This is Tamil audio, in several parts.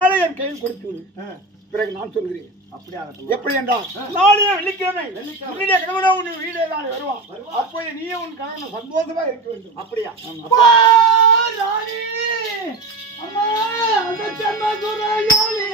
என் கையில் கொடுத்து பிறகு நான் சொல்கிறேன். அப்படியா? எப்படி என்றால் நாளைய வெள்ளிக்கிழமை உன்னுடைய கணவனா உன் வீடே நாளை வருவான். அப்போது நீயே உன் கணவன் சந்தோஷமா இருக்க வேண்டும். அப்படியா? ராணி அம்மா அந்த ஜன்மதுரையாளி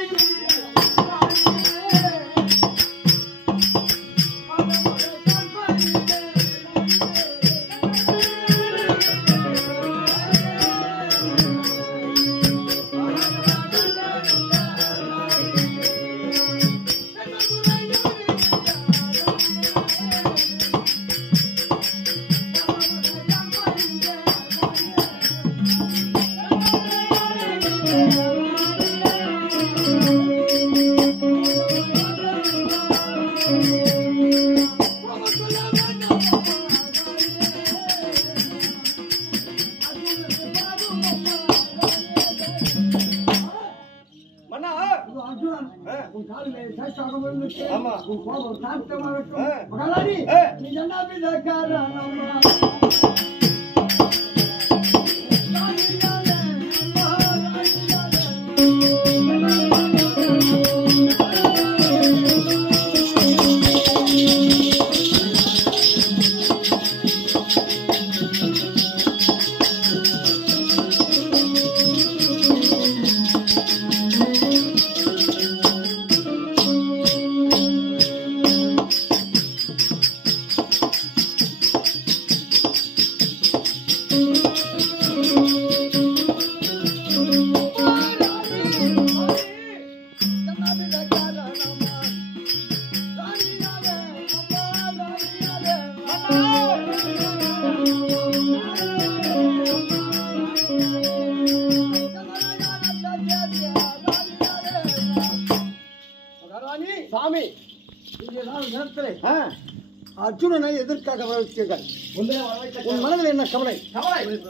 அர்ஜுனனை எதற்காக வரவழைத்தீர்கள்? உன் மனதில் என்ன கவலை?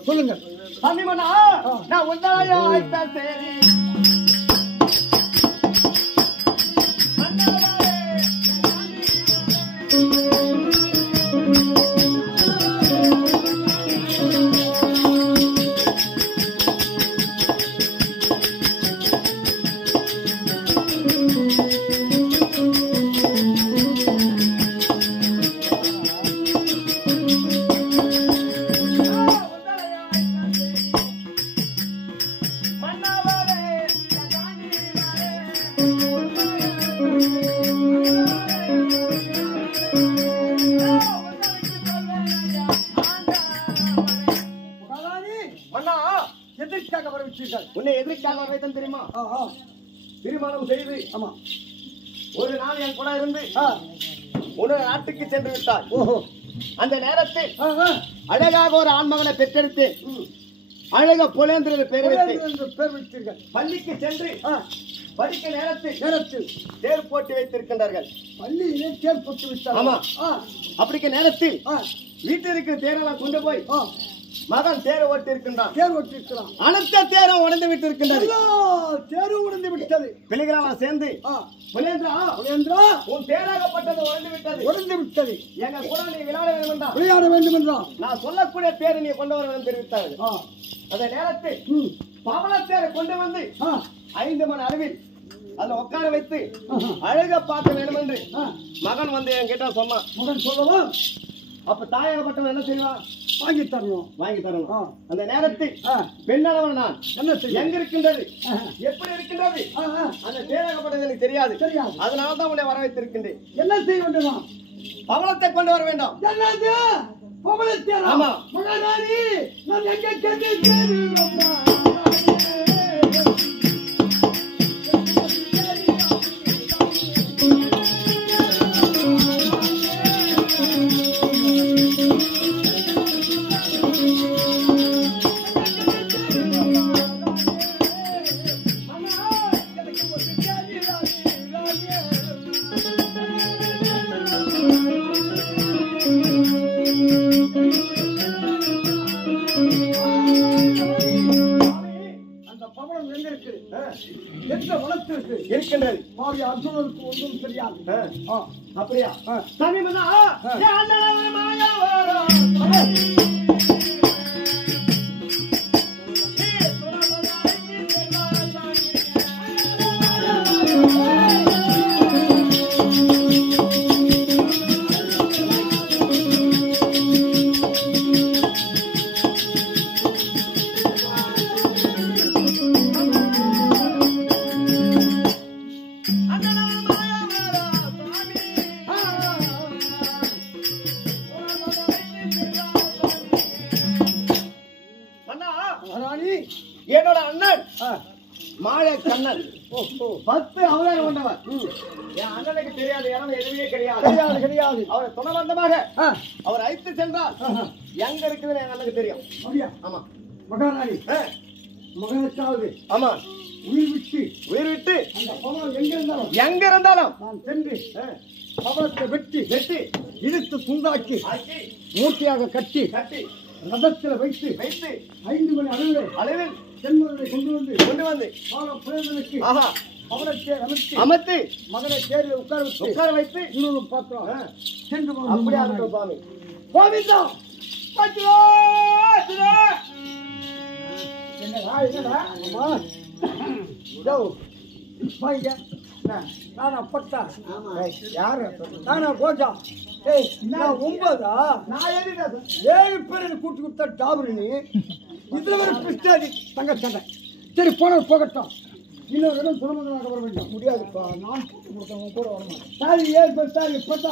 சொல்லுங்கள். சாமி மன்னா, நான் ஒன்றாயா ஆயிட்டேன். சரி உன்னை எதற்காக வரவைத்தன் தெரியுமா? திருமணம் செய்து ஒரு நாள் என் கூட இருந்து உன்னோட நாட்டுக்கு சென்று விட்டார். அந்த நேரத்தில் அழகாக ஒரு ஆண்மகனை பெற்றெடுத்து அழக புலேந்திர பேர் வைத்தீர்கள். பள்ளிக்கு சென்று படிக்க நேரத்தில் தேர் போட்டு வைத்திருக்கின்றார்கள். பள்ளியிலே தேர் போட்டு விட்டார். ஆமா. அப்படிக்க நேரத்தில் வீட்டிற்கு தேரெல்லாம் கொண்டு போய் மகன் தேரை ஓட்டி இருக்கின்றான். தேர் ஓட்டி இருக்கிறான். அனைத்த தேரும் உடைந்து விட்டு இருக்கின்றது. தேரும் உடைந்து விட்டது. பிள்ளைகளெல்லாம் சேர்ந்து புலேந்திரா உன் தேராகப்பட்டது உடைந்து விட்டது. எங்க கூட நீ விளையாட வேண்டும் என்றான். நான் சொல்லக்கூடிய தேரை நீ கொண்டு வர வேண்டும் தெரிவித்தார்கள். அந்த நேரத்தில் பவள தேரை கொண்டு வந்து 5 மணி அளவில் அதுல உட்கார வைத்து அழக பார்க்க வேண்டும் என்று மகன் வந்து என்கிட்ட சொன்னான். மகன் சொல்லவா? அப்ப தாயாகப்பட்டவன் என்ன செய்வான்? வாங்கி தரணும். அந்த நேரத்தில் பெண்ணளவன் நான் என்ன செய்ய எங்க இருக்கின்றது, எப்படி இருக்கின்றது அந்த தேராகப்பட்டது எனக்கு தெரியாது. அதனால்தான் உன்னை வர வைத்திருக்கின்றேன். என்ன செய்ய வேண்டும்? பவளத்தை கொண்டு வர வேண்டும். என்னது பவளத்தை? ஆமா. மகாராணி நான் எங்க கேட்டேன். இருக்கின்றது. அர்ஜுனனுக்கு ஒன்றும் தெரியாது. அப்படியா? கண்ணன் 10 அவதாரம் கொண்டவர். என் அண்ணனுக்கு தெரியாத இடம் எதுவுமே கிடையாது. அவரை துணவந்தமாக அவர் அழைத்து சென்றார். எங்க இருக்குதுன்னு என் அண்ணனுக்கு தெரியும். ஆமா மகாராணி மகனுக்காவது ஆமா உயிர் விட்டு அந்த பணம் எங்க இருந்தாலும் நான் சென்று பவனத்தை வெட்டி இழுத்து துண்டாக்கி மூட்டையாக கட்டி ரதத்தில் வைத்து 5 மணி அளவில் செல்வதை கொண்டு வந்து புலவனுக்கு அவனத்தை அமர்த்தி மகனை தேர்வில் உட்கார வைத்து இன்னொரு பாத்திரம் சென்று அப்படியே சுவாமி கோவிந்தா என்னடா நானா பட்டா யாரு நானா கோஜா நான் 9 நான் 7 பேர் கூட்டு கொடுத்தா டாபுரு நீ இதுல ஒரு பிஸ்டாதி தங்க சண்டை சரி போகட்டும் இன்னொரு இடம் துணமங்களாக வர வேண்டாம் முடியாதுப்பா நான் கூட வரணும் சாரி 7 பேர் சாரி பட்டா